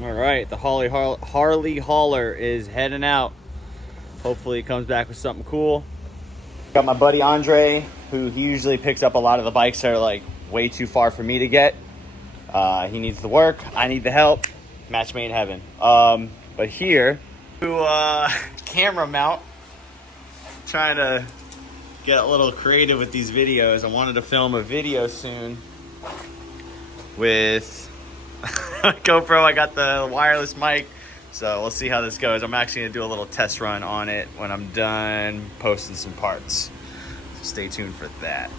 All right, the Harley hauler is heading out. Hopefully, it comes back with something cool. Got my buddy Andre, who he usually picks up a lot of the bikes that are like way too far for me to get. He needs the work, I need the help. Match made in heaven. But here, to camera mount, trying to get a little creative with these videos. I wanted to film a video soon with GoPro. I got the wireless mic, so we'll see how this goes. I'm actually gonna do a little test run on it when I'm done posting some parts. So stay tuned for that.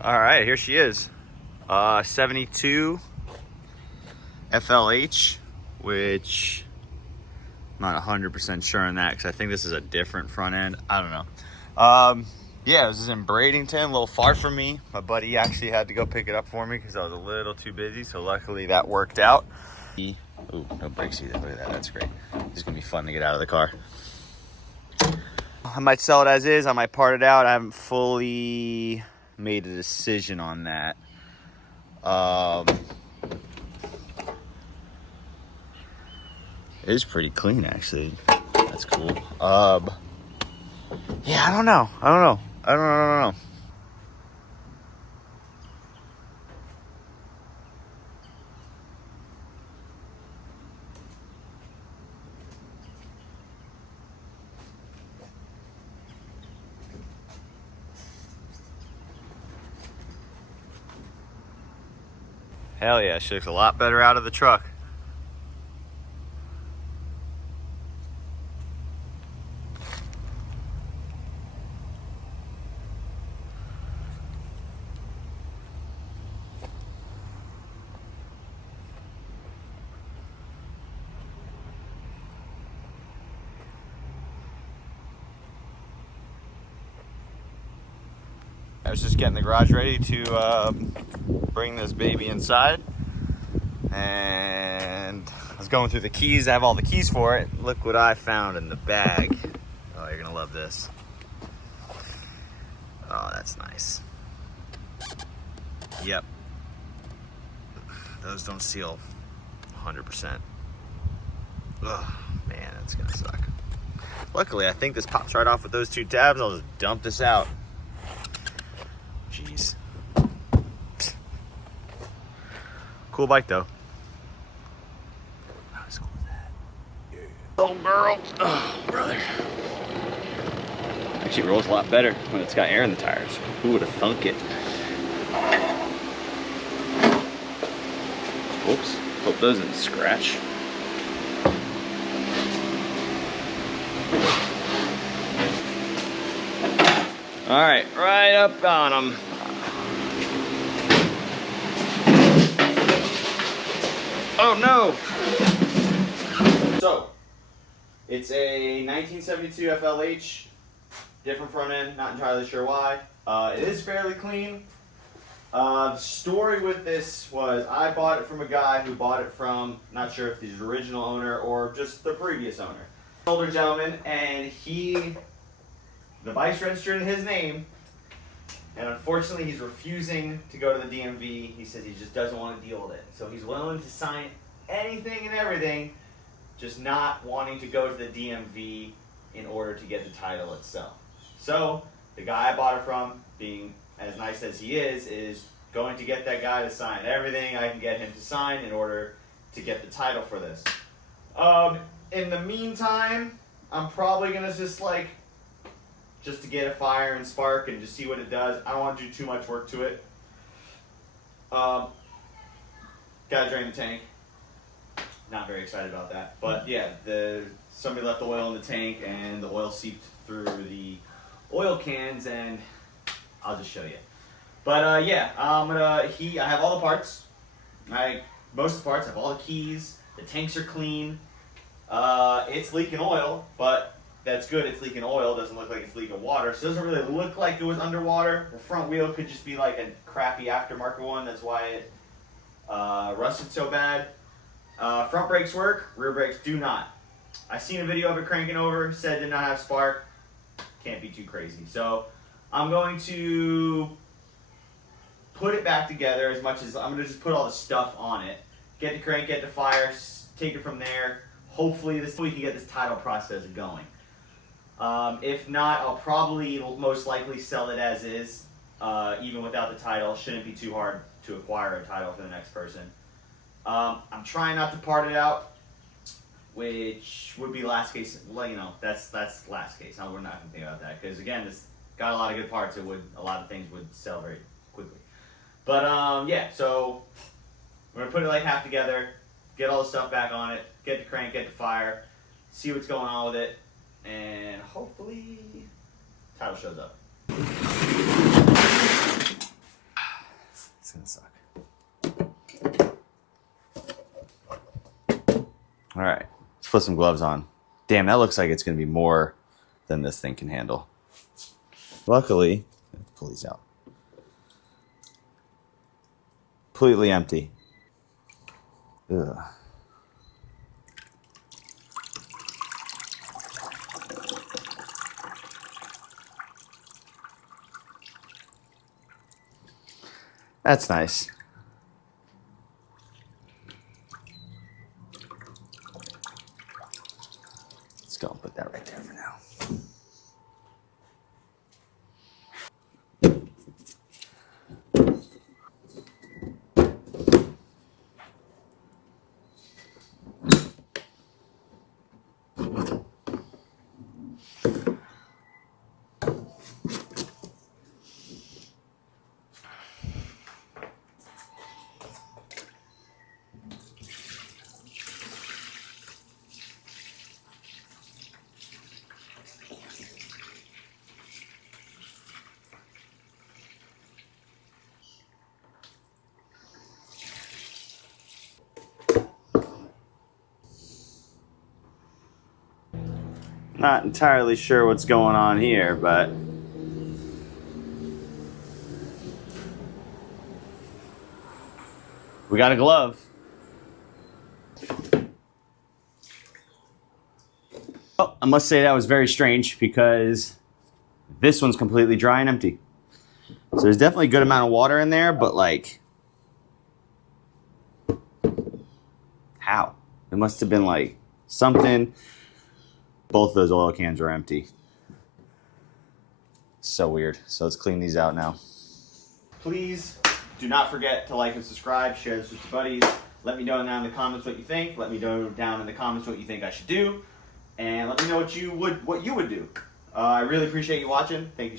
All right, here she is. 72 FLH, which I'm not 100% sure on that because I think this is a different front end. I don't know. Yeah, this is in Bradenton, a little far from me. My buddy actually had to go pick it up for me because I was a little too busy, so luckily that worked out. Ooh, no brakes either. Look at that, that's great. It's gonna be fun to get out of the car. I might sell it as is, I might part it out. I haven't fully made a decision on that. It is pretty clean, actually. That's cool. Yeah, I don't know. I don't know. Hell yeah, she looks a lot better out of the truck. I was just getting the garage ready to bring this baby inside, and I was going through the keys. I have all the keys for it. Look what I found in the bag. Oh, you're gonna love this. Oh, that's nice. Yep. Those don't seal 100%. Oh, man, that's gonna suck. Luckily, I think this pops right off with those two tabs. I'll just dump this out. Jeez. Cool bike though. How cool is that? Yeah. Oh girl. Oh brother. Actually rolls a lot better when it's got air in the tires. Who would have thunk it? Whoops. Hope those didn't scratch. Alright, right up on them. Oh no! So, it's a 1972 FLH, different front end, not entirely sure why. It is fairly clean. The story with this was I bought it from a guy who bought it from, not sure if he's the original owner or just the previous owner. Older gentleman, and the bike's registered in his name, and unfortunately he's refusing to go to the DMV. He says he just doesn't want to deal with it. So he's willing to sign anything and everything, just not wanting to go to the DMV in order to get the title itself. So the guy I bought it from, being as nice as he is going to get that guy to sign everything I can get him to sign in order to get the title for this. In the meantime, I'm probably gonna just to get a fire and spark and just see what it does. I don't want to do too much work to it. Gotta drain the tank. Not very excited about that. But yeah, somebody left oil in the tank and the oil seeped through the oil cans, and I'll just show you. But yeah, I have all the parts. Most of the parts, I have all the keys. The tanks are clean. It's leaking oil, but that's good. It's leaking oil. Doesn't look like it's leaking water. So it doesn't really look like it was underwater. The front wheel could just be like a crappy aftermarket one. That's why it rusted so bad. Front brakes work. Rear brakes do not. I seen a video of it cranking over, said did not have spark. Can't be too crazy. So I'm going to put it back together as much as I'm going to just put all the stuff on it. Get the crank, get the fire, take it from there. Hopefully we can get this title process going. If not, I'll probably most likely sell it as is, even without the title. Shouldn't be too hard to acquire a title for the next person. I'm trying not to part it out, which would be last case. Well, you know, that's last case. We're not gonna think about that because again, it's got a lot of good parts. A lot of things would sell very quickly. But yeah, so we're gonna put it like half together, get all the stuff back on it, get the crank, get the fire, see what's going on with it, and hopefully title shows up. It's gonna suck. All right, let's put some gloves on. Damn, that looks like it's gonna be more than this thing can handle. Luckily, let's pull these out. Completely empty. Ugh. That's nice. Let's go and put that right there for now. Not entirely sure what's going on here, but we got a glove. Oh, I must say that was very strange because this one's completely dry and empty. So there's definitely a good amount of water in there, but like, how? It must have been like something. Both of those oil cans are empty. So weird. So let's clean these out now. Please do not forget to like and subscribe, share this with your buddies. Let me know down in the comments what you think. Let me know down in the comments what you think I should do. And let me know what you would do. I really appreciate you watching. Thank you.